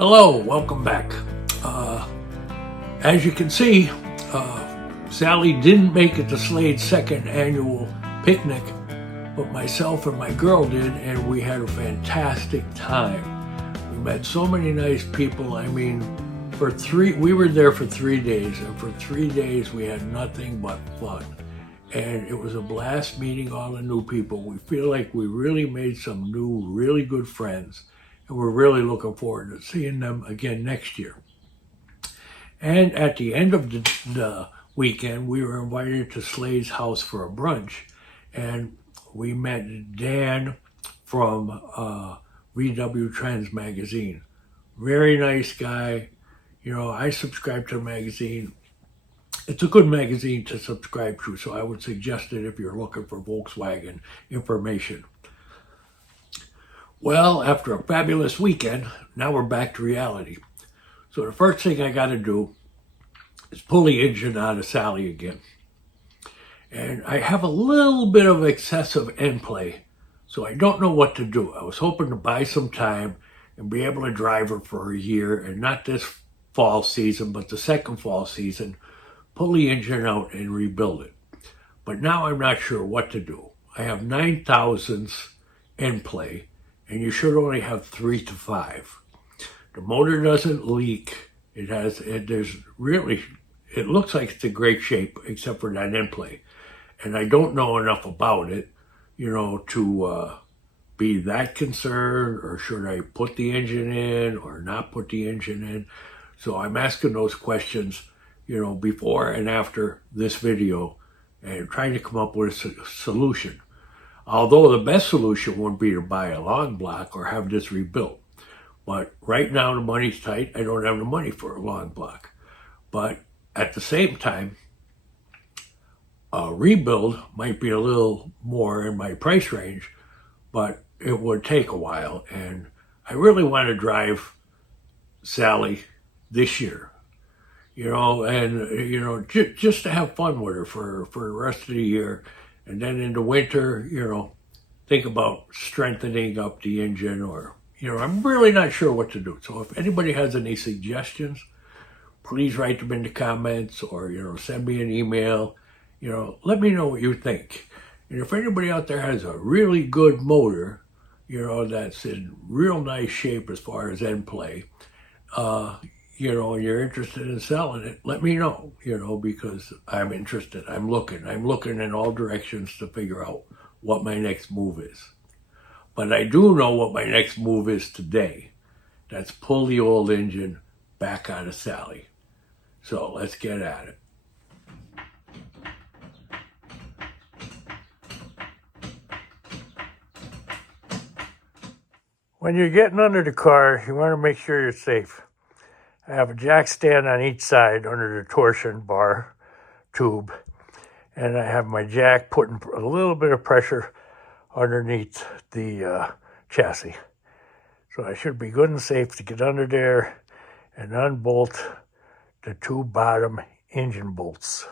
Hello, welcome back. As you can see, Sally didn't make it to Slade's second annual picnic, but myself and my girl did, and we had a fantastic time. We met so many nice people. I mean, we were there for 3 days, and for 3 days we had nothing but fun. And it was a blast meeting all the new people. We feel like we really made some new, really good friends. And we're really looking forward to seeing them again next year. And at the end of the weekend, we were invited to Slade's house for a brunch. And we met Dan from VW Trends magazine. Very nice guy. You know, I subscribe to the magazine. It's a good magazine to subscribe to, so I would suggest it if you're looking for Volkswagen information. Well, after a fabulous weekend, now we're back to reality. So the first thing I got to do is pull the engine out of Sally again. And I have a little bit of excessive end play, so I don't know what to do. I was hoping to buy some time and be able to drive her for a year, and not this fall season, but the second fall season, pull the engine out and rebuild it. But now I'm not sure what to do. I have 9 thousandths end play, and you should only have 3 to 5. The motor doesn't leak. It looks like it's in great shape except for that end play. And I don't know enough about it, to be that concerned, or should I put the engine in or not put the engine in? So I'm asking those questions, before and after this video, and trying to come up with a solution. Although the best solution would be to buy a long block or have this rebuilt. But right now the money's tight. I don't have the money for a long block. But at the same time, a rebuild might be a little more in my price range, but it would take a while. And I really want to drive Sally this year, just to have fun with her for the rest of the year. And then in the winter, think about strengthening up the engine, or, I'm really not sure what to do. So if anybody has any suggestions, please write them in the comments, or, send me an email. Let me know what you think. And if anybody out there has a really good motor, that's in real nice shape as far as end play, and you're interested in selling it, let me know, because I'm interested. I'm looking in all directions to figure out what my next move is. But I do know what my next move is today. That's pull the old engine back out of Sally. So let's get at it. When you're getting under the car, you want to make sure you're safe. I have a jack stand on each side under the torsion bar tube, and I have my jack putting a little bit of pressure underneath the chassis. So I should be good and safe to get under there and unbolt the 2 bottom engine bolts.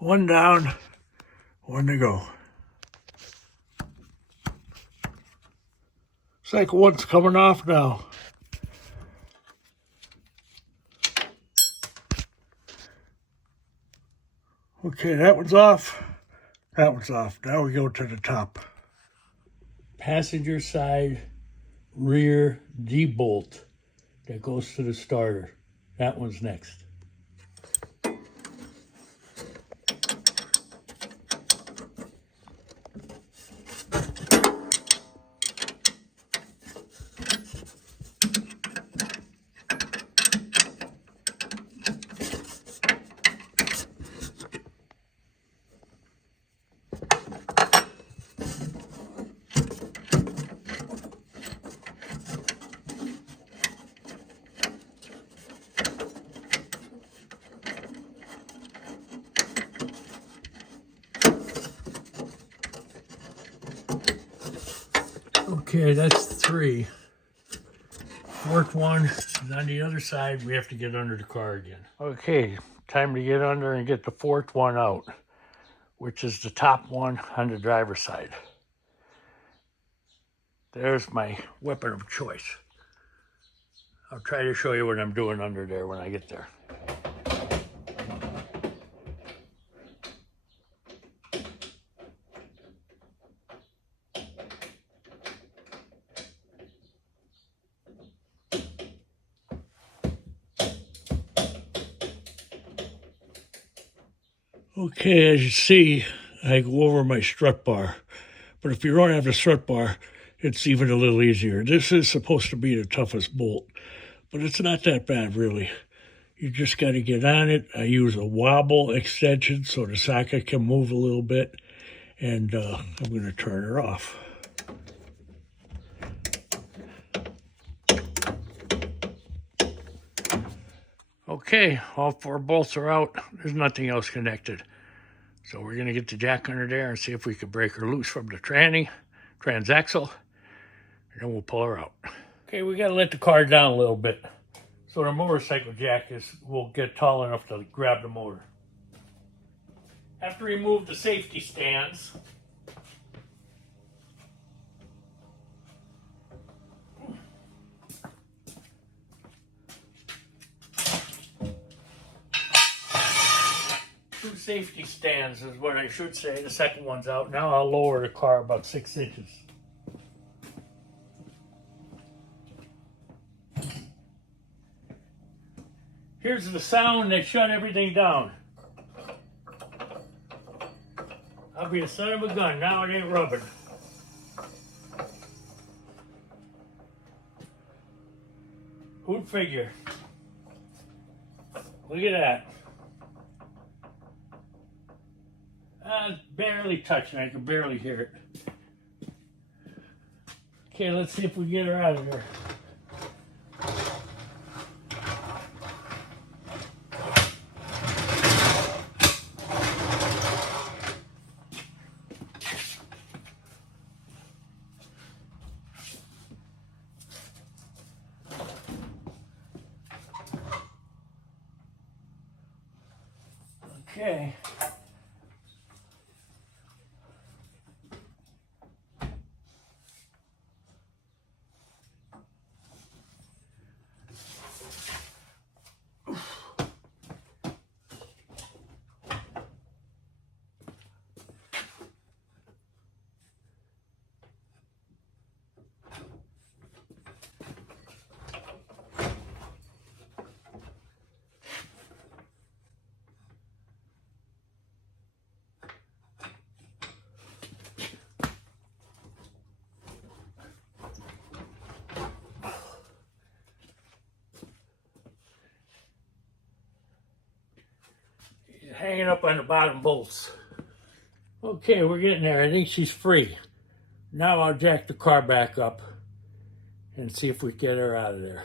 One down, 1 to go. It's like one's coming off now. Okay, that one's off. That one's off. Now we go to the top. Passenger side rear D-bolt that goes to the starter. That one's next. Okay, that's 3. Fourth one is on the other side. We have to get under the car again. Okay, time to get under and get the 4th one out, which is the top one on the driver's side. There's my weapon of choice. I'll try to show you what I'm doing under there when I get there. Okay, as you see, I go over my strut bar. But if you don't have the strut bar, it's even a little easier. This is supposed to be the toughest bolt, but it's not that bad, really. You just got to get on it. I use a wobble extension so the socket can move a little bit, and I'm going to turn it off. Okay, all 4 bolts are out. There's nothing else connected. So we're going to get the jack under there and see if we can break her loose from the transaxle, and then we'll pull her out. Okay, we got to let the car down a little bit so the motorcycle jack will get tall enough to grab the motor. Have to remove the safety stands. Two safety stands is what I should say. The second one's out. Now I'll lower the car about 6 inches. Here's the sound that shut everything down. I'll be a son of a gun. Now it ain't rubbing. Who'd figure? Look at that. It's barely touching. I can barely hear it. Okay, let's see if we get her out of there. Okay. Hanging up on the bottom bolts. Okay, we're getting there. I think she's free. Now I'll jack the car back up and see if we get her out of there.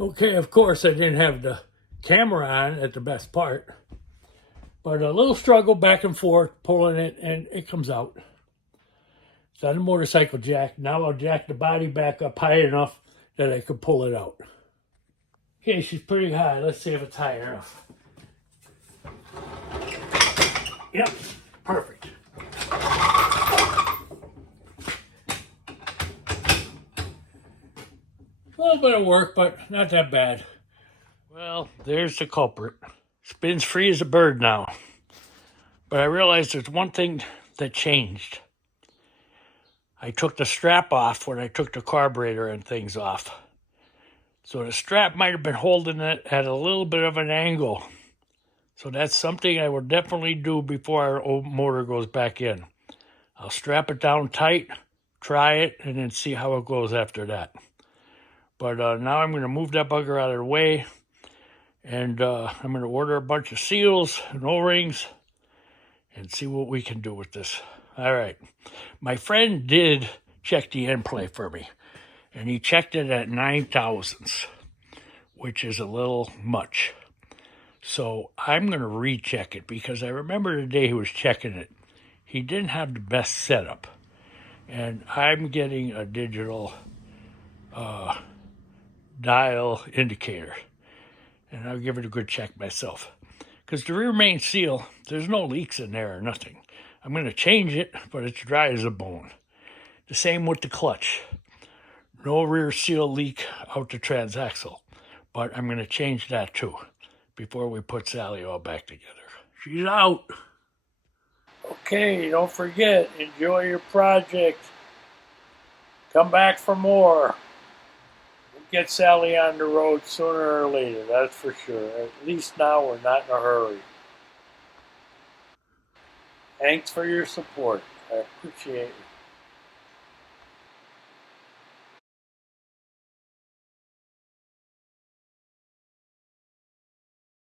Okay, of course I didn't have the camera on at the best part. But a little struggle back and forth, pulling it, and it comes out. It's on a motorcycle jack. Now I'll jack the body back up high enough that I can pull it out. Okay, she's pretty high. Let's see if it's high enough. Yep, perfect. A little bit of work, but not that bad. Well, there's the culprit. Spins free as a bird now. But I realized there's one thing that changed. I took the strap off when I took the carburetor and things off. So the strap might have been holding it at a little bit of an angle. So that's something I will definitely do before our old motor goes back in. I'll strap it down tight, try it, and then see how it goes after that. But now I'm going to move that bugger out of the way, and I'm going to order a bunch of seals and O-rings and see what we can do with this. All right. My friend did check the end play for me, and he checked it at 9 thousandths, which is a little much. So I'm going to recheck it because I remember the day he was checking it, he didn't have the best setup. And I'm getting a digital dial indicator, and I'll give it a good check myself. Because the rear main seal, there's no leaks in there or nothing. I'm going to change it, but it's dry as a bone. The same with the clutch. No rear seal leak out the transaxle, but I'm going to change that too before we put Sally all back together. She's out. Okay, don't forget, enjoy your project. Come back for more. We'll get Sally on the road sooner or later, that's for sure. At least now we're not in a hurry. Thanks for your support. I appreciate it.